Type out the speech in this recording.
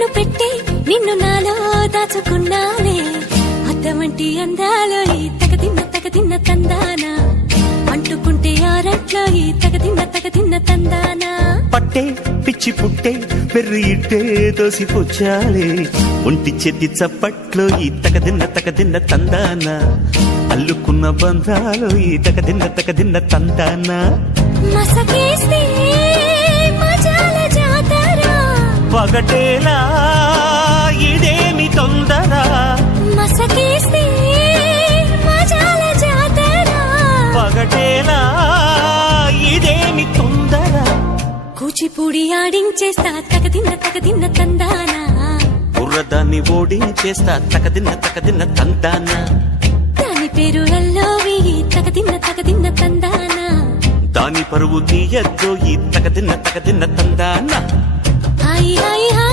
కన్ను పెట్టి నిన్ను నాలో దాచుకున్నానే అద్దమంటి అందాలో ఈ తగదిన్న తందానా అంటుకుంటే ఆరట్లో ఈ తగదిన్న తందానా పట్టే పిచ్చి పుట్టే పెర్రి ఇట్టే దోసిపుచ్చాలే ఒంటి చెద్ది చప్పట్లో ఈ తగదిన్న తందానా అల్లుకున్న బంధాలు ఈ తగదిన్న తందానా మసకేస్తే మజాల జాతర పగటేలా ఇదేమి తొందర మసకేస్తే మజాల జాతర పగటేలా ఇదేమి తొందర కూచిపూడి ఆడించేస్తా తగదిన్న తందానా బుర్రదాన్ని ఓడించేస్తా తగదిన్న తందానా దాని పేరు అల్లోవి తగదిన్న తందానా దాని పరువు తీయద్దు ఈ తగదిన్న తందానా హాయ్ హాయ్ హాయ్